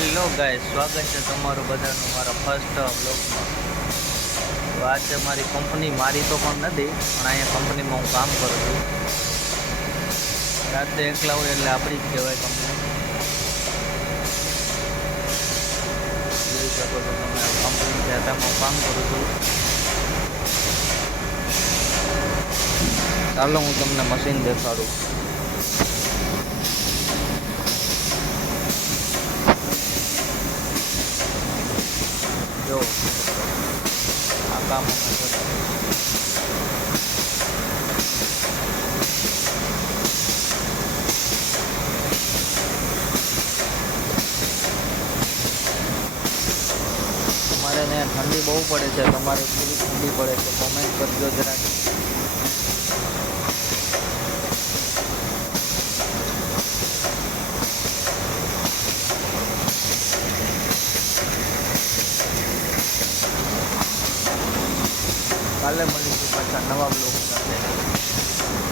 Hello guys, સ્વાગત છે તમારું બધાનું મારા ફર્સ્ટ બ્લોગમાં. તો આ છે મારી કંપની. મારી તો પણ નથી, પણ અહીંયા કંપનીમાં હું કામ કરું છું. રાતે એકલા હોય એટલે આપણી જ કહેવાય કંપની. જોઈ શકો છો તમે, કંપની છે તેમાં હું કામ કરું છું. ચાલો હું તમને મશીન દેખાડું. જો આ કામ અમે કરીએ. અમારે ત્યાં ઠંડી બહુ પડે છે. તમારે કેવી ઠંડી પડે છે કોમેન્ટ કરજો જરાક. કાલે મળીશું પાછા નવા બ્લોગ સાથે.